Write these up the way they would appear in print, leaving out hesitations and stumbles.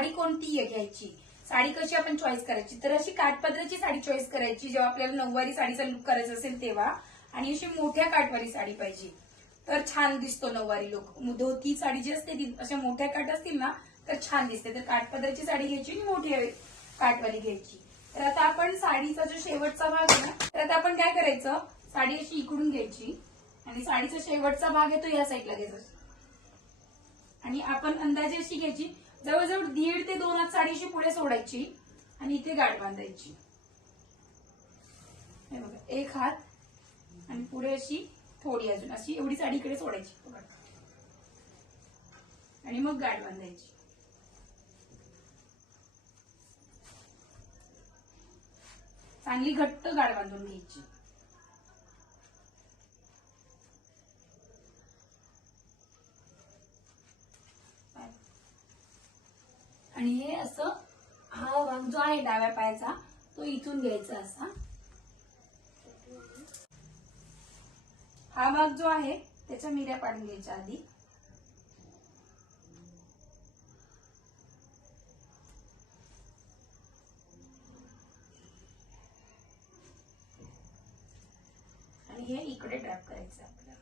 साडी कोणती घ्यायची, साडी कशी आपण चॉईस करायची, तर अशी काठपदराची साडी चॉईस करायची जेव्हा आपल्याला नऊवारी साडीचा लुक करायचा असेल तेव्हा. आणि अशी मोठ्या काठवारी साडी पाहिजे तर छान दिसतो नऊवारी लुक. धोती साडी जी असते ती अशा मोठ्या काठ असतील ना तर छान दिसते. तर काठपदराची साडी घ्यायची आणि मोठी काठवाली घ्यायची. तर आता आपण साडीचा जो शेवटचा भाग आहे ना, तर आता आपण काय करायचं, साडी अशी इकडून घ्यायची आणि साडीचा शेवटचा भाग आहे तो या साईडला घ्यायचा आणि आपण अंदाजे अशी घ्यायची, जवळजवळ 1.5 ते 2 हात साडीशी पुढे सोडायची आणि इथे गाठ बांधायची. हे बघा, 1 हात आणि पुढे अशी थोडी अजून अशी एवढी साडी इकडे सोडायची आणि मग गाठ बांधायची. चांगली घट्ट गाठ बांधून घ्यायची. आणि हे असं हा भाग जो आहे डाव्या पायाचा तो इथून घ्यायचा असा. हा भाग जो आहे त्याच्या मिऱ्या पाडून घ्यायच्या आधी. आणि हे इकडे ड्रॅप करायचं आपल्याला.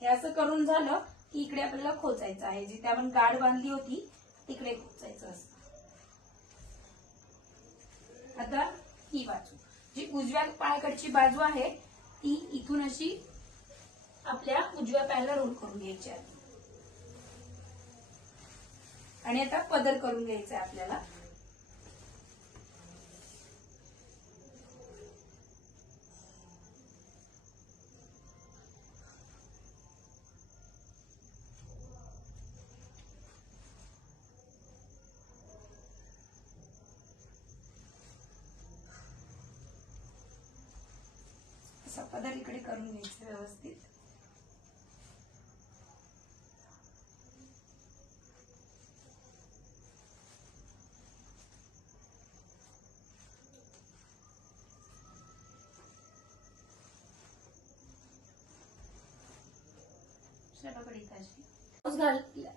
हे असं करून झालं की इकडे आपल्याला खोचायचं आहे, जिथे आपण गाठ बांधली होती तिकडे खोचायचं असतं. आता ही बाजू जी उजव्या पायाकडची बाजू आहे ती इथून अशी आपल्या उजव्या पायाला रोल करून घ्यायची आहे. आणि आता पदर करून घ्यायचा आहे आपल्याला. पदर इकडे करून घ्यायचं व्यवस्थित.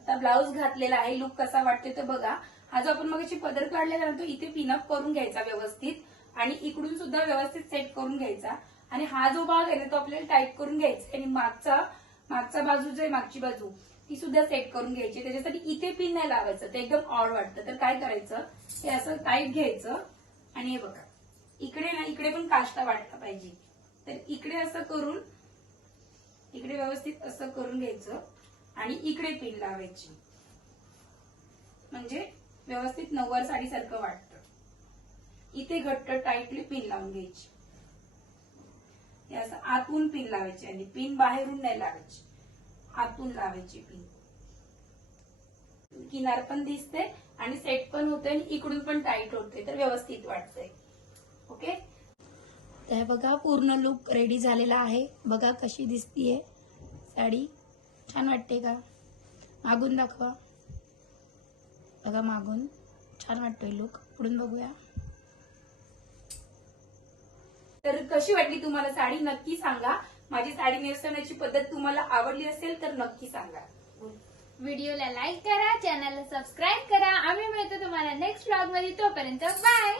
ब्लाऊज घातलेला आहे, लुक कसा वाटतोय तो बघा. हा जो आपण मगाशी पदर काढलेला ना तो इथे पिनअप करून घ्यायचा व्यवस्थित आणि इकडून सुद्धा व्यवस्थित सेट करून घ्यायचा. आणि हा जो भाग आहे ना तो आपल्याला टाईट करून घ्यायचा आणि मागचा बाजू जो आहे मागची बाजू ती सुद्धा सेट करून घ्यायची. त्याच्यासाठी इथे पिन नाही लावायचं, ते एकदम ऑड वाटतं. तर काय करायचं, हे असं टाईट घ्यायचं आणि हे बघा इकडे ना इकडे पण काष्टा वाटला पाहिजे. तर इकडे असं करून इकडे व्यवस्थित असं करून घ्यायचं आणि इकडे पिन लावायची, म्हणजे व्यवस्थित नऊवार साडी सारखं वाटतं. इथे घट्ट टाईटली पिन लावून घ्यायची. हे असं आतून पिन लावायची आणि पिन बाहेरून नाही लावायची, आतून लावायची पिन. किनार पण दिसते आणि सेट पण होते आणि इकडून पण टाईट होते, तर व्यवस्थित वाटतंय. ओके, तर बघा पूर्ण लुक रेडी झालेला आहे. बघा कशी दिसतीये साडी, छान वाटते का? मागून दाखवा. बघा मागून छान वाटतोय लुक. पुढून बघूया. तर कशी वाटली तुम्हाला साडी नक्की सांगा. माझी साडी नेसवण्याची पद्धत तुम्हाला आवडली असेल तर नक्की सांगा. व्हिडिओला लाईक करा, चॅनलला सबस्क्राईब करा. आम्ही मिळतो तुम्हाला नेक्स्ट व्लॉग मध्ये. तोपर्यंत बाय.